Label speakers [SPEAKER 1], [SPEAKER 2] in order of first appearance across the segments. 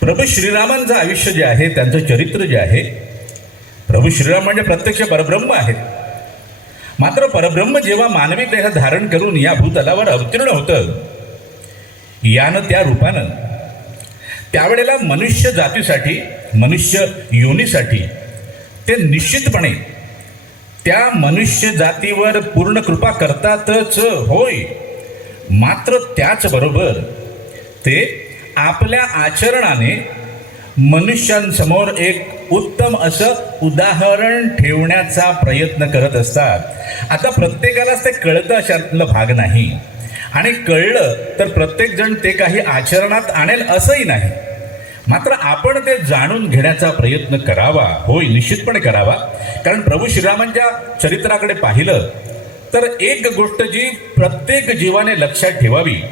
[SPEAKER 1] प्रभू श्रीरामांचं आयुष्य जे आहे त्यांचं चरित्र जे आहे प्रभू श्रीराम म्हणजे प्रत्यक्ष परब्रह्म आहेत. मात्र परब्रह्म जेव्हा मानवी देह धारण करून या भूतलावर अवतीर्ण होतं यानं त्या रूपानं त्यावेळेला मनुष्य जातीसाठी मनुष्य योनीसाठी ते निश्चितपणे त्या मनुष्य जातीवर पूर्ण कृपा करतातच होय. मात्र त्याचबरोबर ते आपल्या आचरणाने मनुष्यांसमोर एक उत्तम असं उदाहरण ठेवण्याचा प्रयत्न करत असतात. आता प्रत्येकालाच ते कळतं अशातलं भाग नाही. आणि कळलं तर प्रत्येकजण ते काही आचरणात आणेल असंही नाही. मात्र आपण ते जाणून घेण्याचा प्रयत्न करावा. होय निश्चितपणे करावा. कारण प्रभू श्रीरामांच्या चरित्राकडे पाहिलं तर एक गोष्ट जी प्रत्येक जीवाने लक्षात ठेवावी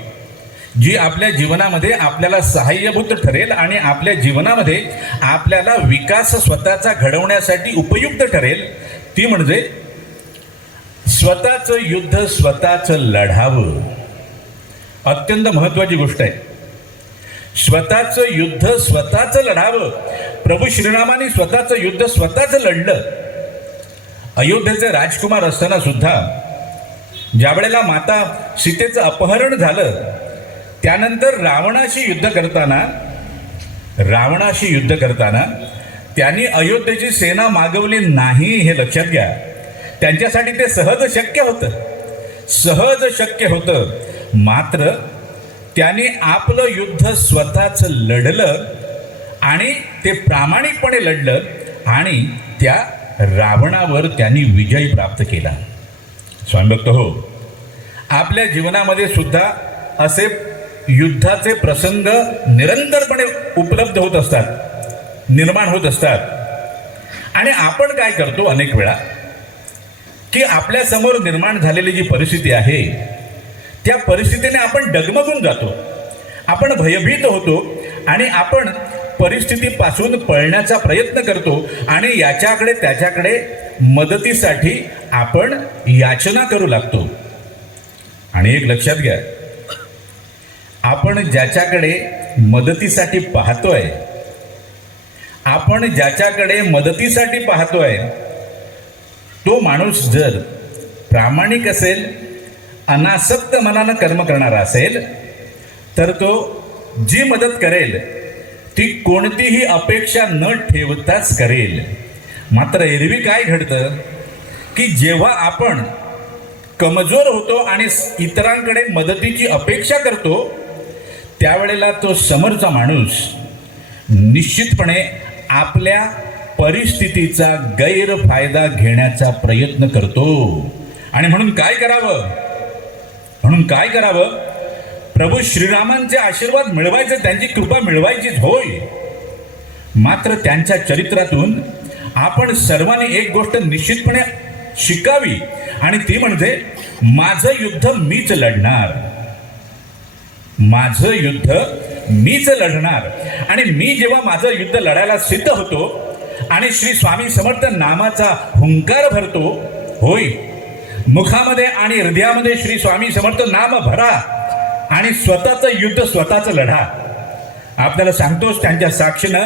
[SPEAKER 1] जी आपल्या जीवनामध्ये आपल्याला सहाय्यभूत ठरेल आणि आपल्या जीवनामध्ये आपल्याला विकास स्वतःचा घडवण्यासाठी उपयुक्त ठरेल ती म्हणजे स्वतःचं युद्ध स्वतःचं लढावं. अत्यंत महत्वाची गोष्ट आहे. स्वतःचं युद्ध स्वतःच लढावं. प्रभू श्रीरामाने स्वतःचं युद्ध स्वतःच लढलं. अयोध्येचे राजकुमार असताना सुद्धा ज्या वेळेला माता सीतेचं अपहरण झालं त्यानंतर रावणाशी युद्ध करताना रावणाशी युद्ध करताना त्यांनी अयोध्येची सेना मागवली नाही हे लक्षात घ्या. त्यांच्यासाठी ते सहज शक्य होतं. सहज शक्य होतं. मात्र त्यांनी आपलं युद्ध स्वतःच लढलं आणि ते प्रामाणिकपणे लढलं आणि त्या रावणावर त्यांनी विजय प्राप्त केला. स्वामी भक्त हो आपल्या जीवनामध्ये सुद्धा असे युद्धाचे प्रसंग निरंतरपणे उपलब्ध होत असतात निर्माण होत असतात. आणि आपण काय करतो अनेक वेळा की आपल्यासमोर निर्माण झालेली जी परिस्थिती आहे त्या परिस्थितीने आपण डगमगून जातो. आपण भयभीत होतो आणि आपण परिस्थितीपासून पळण्याचा प्रयत्न करतो आणि याच्याकडे त्याच्याकडे मदतीसाठी आपण याचना करू लागतो. आणि एक लक्षात घ्या आपण ज्याच्याकडे मदतीसाठी पाहतोय आपण ज्याच्याकडे मदतीसाठी पाहतोय तो माणूस जर प्रामाणिक असेल अनासक्त मनानं कर्म करणारा असेल तर तो जी मदत करेल ती कोणतीही अपेक्षा न ठेवताच करेल. मात्र एरवी काय घडतं की जेव्हा आपण कमजोर होतो आणि इतरांकडे मदतीची अपेक्षा करतो त्यावेळेला तो समोरचा माणूस निश्चितपणे आपल्या परिस्थितीचा गैरफायदा घेण्याचा प्रयत्न करतो. आणि म्हणून काय करावं? म्हणून काय करावं? प्रभू श्रीरामांचे आशीर्वाद मिळवायचे त्यांची कृपा मिळवायचीच होय. मात्र त्यांच्या चरित्रातून आपण सर्वांनी एक गोष्ट निश्चितपणे शिकावी आणि ती म्हणजे माझं युद्ध मीच लढणार. माझं युद्ध मीच लढणार. आणि मी जेव्हा माझं युद्ध लढायला सिद्ध होतो आणि श्री स्वामी समर्थ नामाचा हुंकार भरतो होय मुखामध्ये आणि हृदयामध्ये श्री स्वामी समर्थ नाम भरा आणि स्वतःचं युद्ध स्वतःच लढा. आपल्याला सांगतोच त्यांच्या साक्षीनं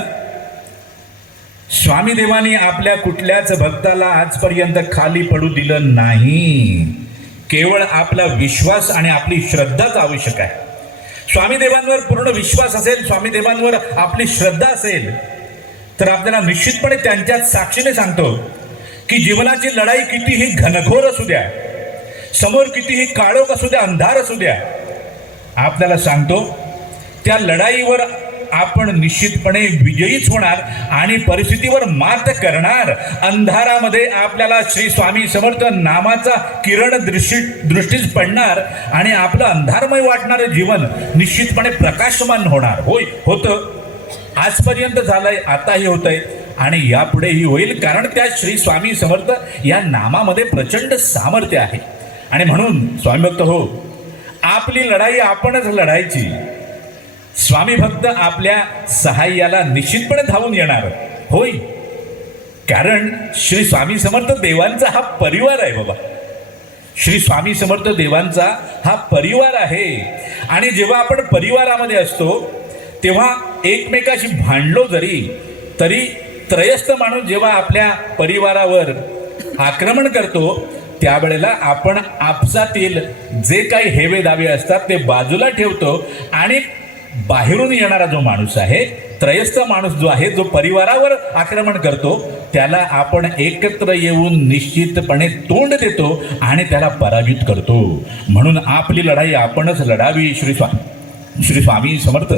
[SPEAKER 1] स्वामी देवानी आपल्या कुठल्याच भक्ताला आजपर्यंत खाली पडू दिलं नाही. केवळ आपला विश्वास आणि आपली श्रद्धाच आवश्यक आहे. स्वामीदेवांवर पूर्ण विश्वास असेल स्वामीदेवांवर आपली श्रद्धा असेल तर आपल्याला निश्चितपणे त्यांच्याच साक्षीने सांगतो की जीवनाची लढाई कितीही घनघोर असू द्या समोर कितीही काळोख असू द्या अंधार असू द्या आपल्याला सांगतो त्या लढाईवर आपण निश्चितपणे विजयीच होणार आणि परिस्थितीवर मात करणार. अंधारामध्ये आपल्याला श्री स्वामी समर्थ नामाचा किरण दृष्टी दृष्टीच पडणार आणि आपलं अंधारमय वाटणारं जीवन निश्चितपणे प्रकाशमान होणार. होय होतं. आजपर्यंत झालंय आताही होतंय आणि यापुढेही होईल कारण त्या श्री स्वामी समर्थ या नामामध्ये प्रचंड सामर्थ्य आहे. आणि म्हणून स्वामी भक्त हो आपली लढाई आपणच लढायची. स्वामी भक्त आपल्या सहाय्याला निश्चितपणे धावून येणार. होय. कारण श्री स्वामी समर्थ देवांचा हा परिवार आहे बाबा. श्री स्वामी समर्थ देवांचा हा परिवार आहे. आणि जेव्हा आपण परिवारामध्ये असतो तेव्हा एकमेकाशी भांडलो जरी तरी त्रयस्थ माणूस जेव्हा आपल्या परिवारावर आक्रमण करतो त्यावेळेला आपण आपसातील जे काही हेवे दावे असतात ते बाजूला ठेवतो आणि बाहेरून येणारा जो माणूस आहे त्रयस्थ माणूस जो आहे जो परिवारावर आक्रमण करतो त्याला आपण एकत्र येऊन निश्चितपणे तोंड देतो आणि त्याला पराजित करतो. म्हणून आपली लढाई आपणच लढावी श्री स्वा श्री स्वामी समर्थ.